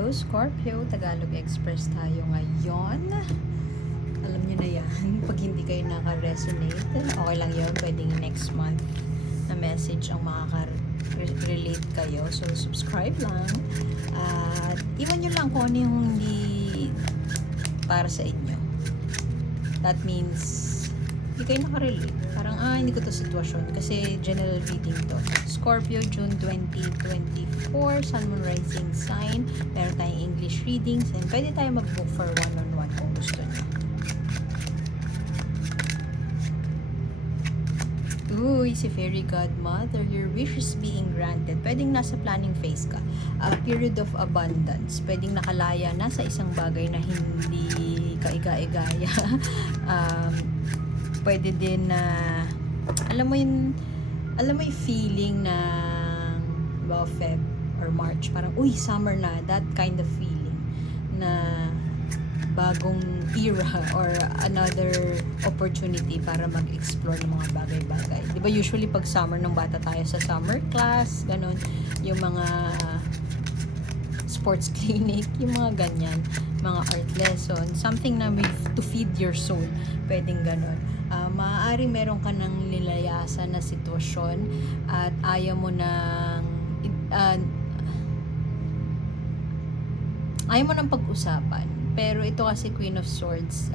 Hello Scorpio, Tagalog Express tayo ngayon. Alam niyo na yan, pag hindi kayo naka-resonate, okay lang yun, pwedeng next month na message ang makaka-relate kayo. So subscribe lang. At iwan nyo lang kung ano yung hindi para sa inyo. That means hindi kayo nakarelate. Parang, hindi ko to sitwasyon. Kasi general reading to. Scorpio, June 2024, Sun, Moon, Rising sign. Meron tayong English readings. And pwede tayo mag-book for one-on-one kung gusto nyo. Uy, si Fairy Godmother, your wish is being granted. Pwedeng nasa planning phase ka. A period of abundance. Pwedeng nakalaya na sa isang bagay na hindi kaiga-igaya. Pwede din na alam mo yung feeling ng about Feb or March, parang uy, summer na, that kind of feeling na bagong era or another opportunity para mag-explore ng mga bagay-bagay. Di ba usually pag summer, nung bata tayo sa summer class, ganun, yung mga sports clinic, yung mga ganyan, mga art lesson, something na to feed your soul, pwedeng ganun. Maaari meron ka ng nilayasan na sitwasyon at ayaw mo nang pag-usapan. Pero ito kasi Queen of Swords,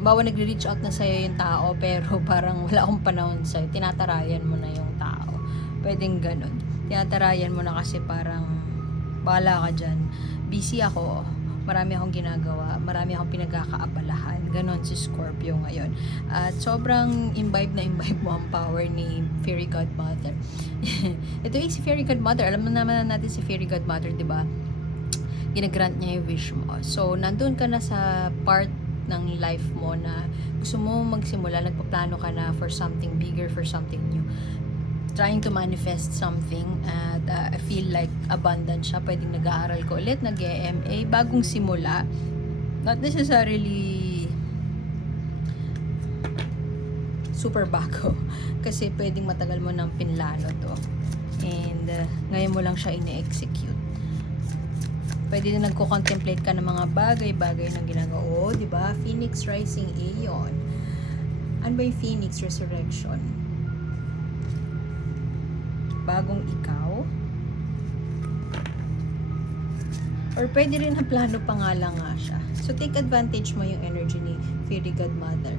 bawa nagre-reach out na sa'yo yung tao pero parang wala akong panahon sa'yo, tinatarayan mo na yung tao. Pwedeng ganun. Tinatarayan mo na kasi parang bahala ka dyan. Busy ako. Marami akong ginagawa. Marami akong pinagkakaabalahan. Ganon si Scorpio ngayon. At sobrang imbibe mo ang power ni Fairy Godmother. Ito si Fairy Godmother. Alam mo naman natin si Fairy Godmother, di ba? Ginagrant niya yung wish mo. So, nandun ka na sa part ng life mo na gusto mo magsimula, nagpaplano ka na for something bigger, for something new. Trying to manifest something at I feel like abundant siya. Pwedeng nag-aaral ko ulit, nag-MA, bagong simula. Not necessarily super bago. Kasi pwedeng matagal mo ng pinlano to. And ngayon mo lang siya ine-execute. Pwede din nagko-contemplate ka ng mga bagay-bagay na ginagawa. Diba? Phoenix Rising Aeon. Ano ba yung Phoenix Resurrection? Bagong ikaw, or pwede rin na plano pa nga lang nga siya. So take advantage mo yung energy ni Fairy Godmother.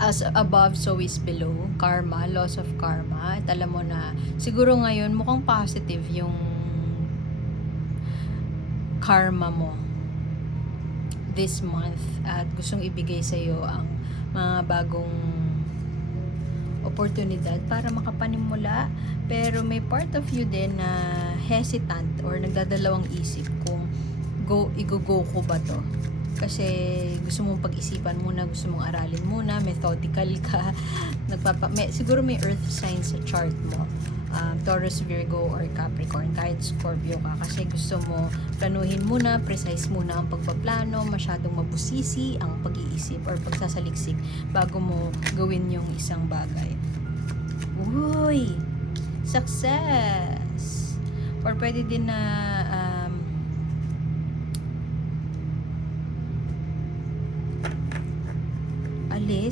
As above, so is below. Karma, loss of karma. At alam mo na siguro ngayon mukhang positive yung karma mo this month at gustong ibigay sa iyo ang mga bagong oportunidad para makapanimula, pero may part of you din na hesitant or nagdadalawang isip kung i-go ko ba to, kasi gusto mong pag-isipan muna, gusto mong aralin muna, methodical ka, siguro may earth signs sa chart mo, Taurus, Virgo, or Capricorn, kahit Scorpio ka, kasi gusto mo planuhin muna, precise muna ang pagpaplano, masyadong mabusisi ang pag-iisip or pagsasaliksik bago mo gawin yung isang bagay. Uy! Success! Or pwede din na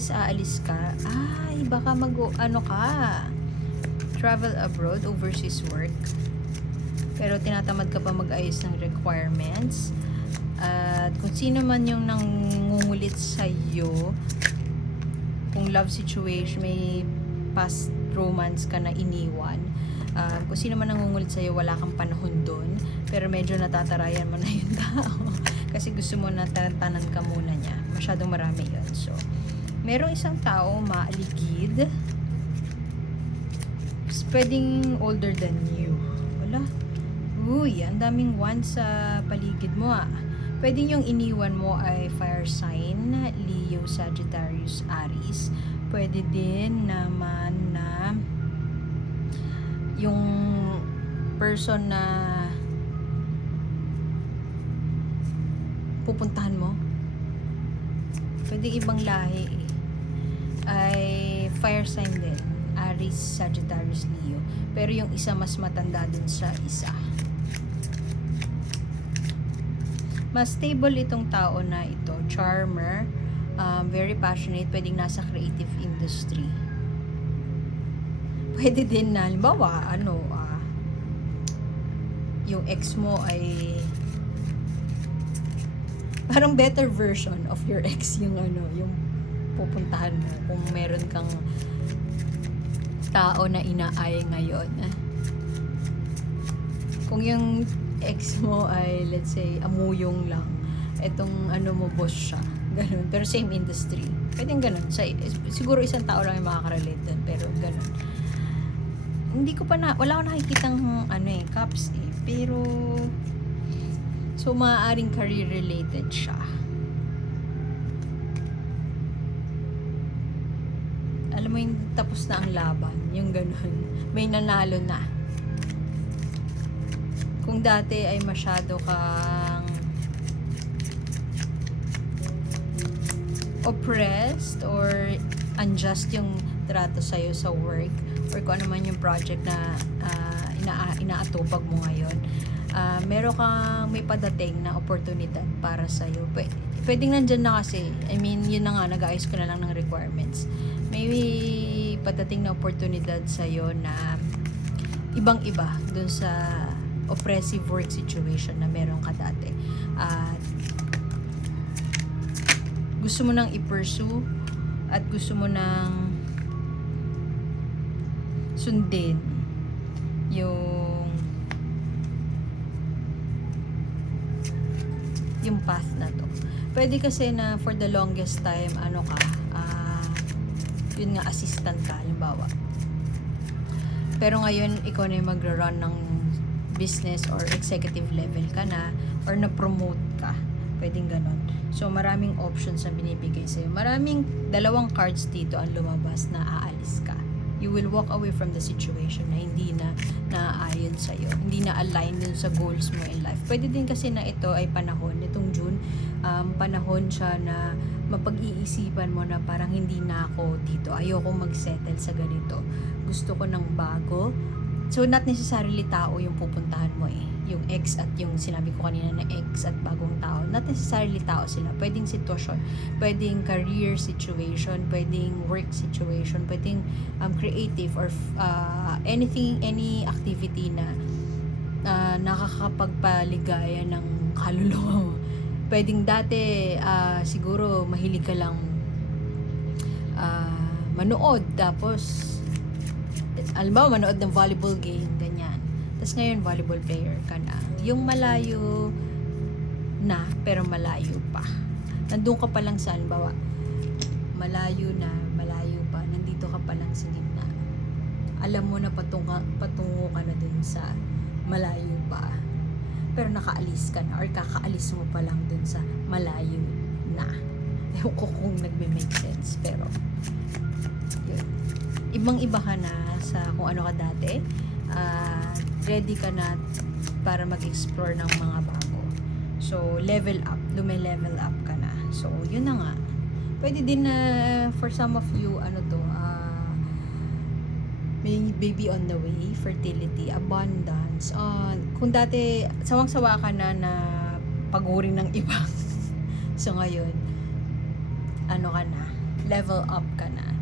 aalis ka. Ay, baka travel abroad, overseas work. Pero tinatamad ka pa mag-ayos ng requirements. At kung sino man yung nangungulit sa'yo, kung love situation, may past romance ka na iniwan, kung sino man nangungulit sa'yo, wala kang panahon dun. Pero medyo natatarayan mo na yung tao. Kasi gusto mo na tanan ka muna niya. Masyadong marami yun. So, merong isang tao maaligid. Pwedeng older than you. Wala. Uy, ang daming one sa paligid mo Pwedeng yung iniwan mo ay fire sign, Leo, Sagittarius, Aries. Pwede din naman na yung person na pupuntahan mo, pwede ibang lahi ay fire sign din. Aries, Sagittarius, Leo. Pero yung isa mas matanda dun sa isa. Mas stable itong tao na ito. Charmer, very passionate, pwedeng nasa creative industry. Pwede din na, halimbawa, yung ex mo ay parang better version of your ex yung yung pupuntahan mo kung meron kang tao na inaay ngayon. Kung yung ex mo ay, let's say, amuyong lang, etong mo, boss siya. Ganun. Pero same industry. Pwedeng ganun. Siguro isang tao lang yung makaka-relate dun. Pero ganun. Hindi ko pa wala ko nakikitang cups eh. Pero, so maaaring career-related siya. Alam mo yung tapos na ang laban. Yung ganun. May nanalo na. Kung dati ay masyado kang oppressed or unjust yung trato sa'yo sa work or kung ano man yung project na inaatupag mo ngayon, may padating na oportunidad para sa'yo. Pwedeng nandyan na kasi, yun na nga, nag-aayos ko na lang ng requirements. May padating na oportunidad sa'yo na ibang-iba dun sa oppressive work situation na meron ka dati. At gusto mo nang i-pursue at gusto mo nang sundin yung path na to. Pwede kasi na for the longest time yun nga, assistant ka, halimbawa. Pero ngayon, ikaw na yung magra-run ng business or executive level ka na or na-promote ka. Pwedeng ganon. So, maraming options na binibigay sa'yo. Dalawang cards dito ang lumabas na aalis ka. You will walk away from the situation na hindi na naaayon sa'yo. Hindi na align dun sa goals mo in life. Pwede din kasi na ito ay panahon. Itong June, panahon siya na mapag-iisipan mo na parang hindi na ako dito. Ayoko mag-settle sa ganito. Gusto ko ng bago. So, not necessarily tao yung pupuntahan mo eh. Yung ex at yung sinabi ko kanina na ex at bagong tao. Not necessarily tao sila. Pwedeng sitwasyon. Pwedeng career situation. Pwedeng work situation. Pwedeng creative or any activity na nakakapagpaligaya ng kaluluwa mo. Pwedeng dati siguro mahilig ka lang manood. Tapos alam ba, manood ng volleyball game, ganyan. Tapos ngayon, volleyball player ka na. Yung malayo na, pero malayo pa. Nandun ka pa lang sa, halimbawa, malayo pa, nandito ka pa lang sa gitna. Alam mo na patungo ka na dun sa malayo pa. Pero nakaalis ka na, or kakaalis mo pa lang dun sa malayo na. Ewan ko kung nagme-make sense, pero yun. Ibang-iba ka na sa kung ano ka dati. Ready ka na para mag-explore ng mga bago. So, level up. Lume-level up ka na. So, yun na nga. Pwede din na for some of you, may baby on the way, fertility, abundance. Kung dati, sawang-sawa ka na pagurin ng iba. So, ngayon, ka na, level up ka na.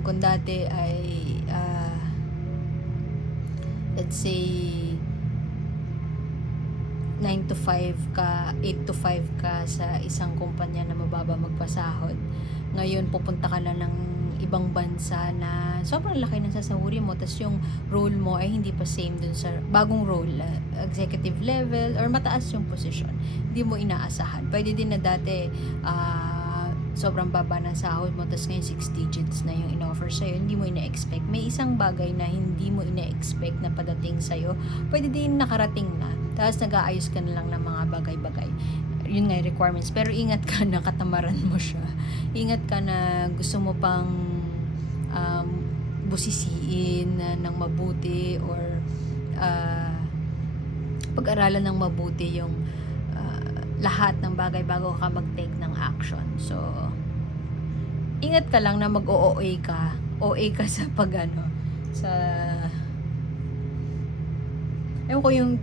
Kung dati ay let's say 9 to 5 ka, 8 to 5 ka sa isang kumpanya na mababa magpasahod. Ngayon pupunta ka na ng ibang bansa na sobrang laki ng sasahuri mo, tas yung role mo ay hindi pa same dun sa bagong role, executive level or mataas yung position. Hindi mo inaasahan. Pwede din na dati sobrang baba ng sahod mo, tas ngayon 6 digits na yung in-offer sa'yo, hindi mo ina-expect. May isang bagay na hindi mo ina-expect na padating sa'yo, pwede din nakarating na, tapos nag-aayos ka na lang ng mga bagay-bagay. Yun nga yung requirements. Pero ingat ka na katamaran mo siya. Ingat ka na gusto mo pang busisiin ng mabuti or pag-aralan ng mabuti yung lahat ng bagay bago ka mag-take ng action. So, ingat ka lang na mag-OA ka. OA ka sa sa ewan ko yung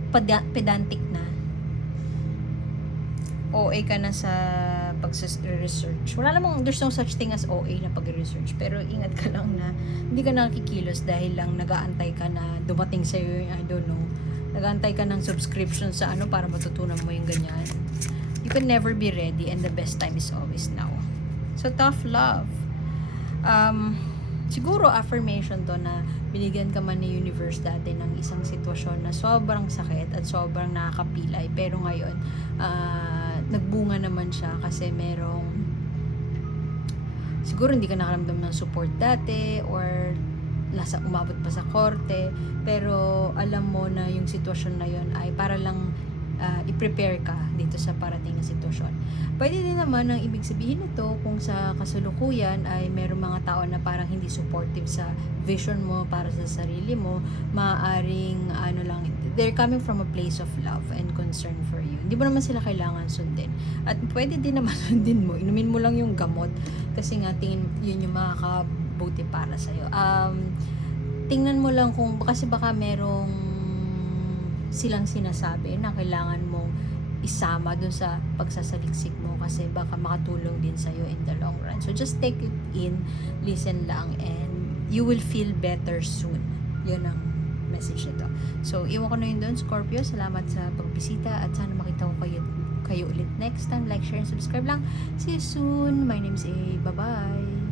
pedantic na OA ka na sa pag-research. Wala namang, there's no such thing as OA na pag-research. Pero ingat ka lang na hindi ka nakikilos dahil lang nag-aantay ka na dumating sa'yo yung, I don't know, nag-aantay ka ng subscription sa ano para matutunan mo yung ganyan. You can never be ready and the best time is always now. So, tough love. Siguro affirmation to na binigyan ka man ni universe dati ng isang sitwasyon na sobrang sakit at sobrang nakakapilay, pero ngayon nagbunga naman siya kasi merong siguro hindi ka nakaramdam ng support dati or umabot pa sa korte, pero alam mo na yung sitwasyon na yon ay para lang i-prepare ka dito sa parating na sitwasyon. Pwede din naman ang ibig sabihin nito kung sa kasalukuyan ay merong mga tao na parang hindi supportive sa vision mo para sa sarili mo, maaaring they're coming from a place of love and concern for you. Hindi mo naman sila kailangan sundin. At pwede din naman sundin mo, inumin mo lang yung gamot kasi nga tingin yun yung makakabuti para sa'yo. Tingnan mo lang kung, kasi baka merong silang sinasabi na kailangan mong isama dun sa pagsasaliksik mo kasi baka makatulong din sa'yo in the long run. So just take it in, listen lang, and you will feel better soon. Yun ang message nito. So, iwan ko na yun doon, Scorpio. Salamat sa pagbisita at sana makita ko kayo ulit next time. Like, share, and subscribe lang. See you soon. My name is A. Bye-bye.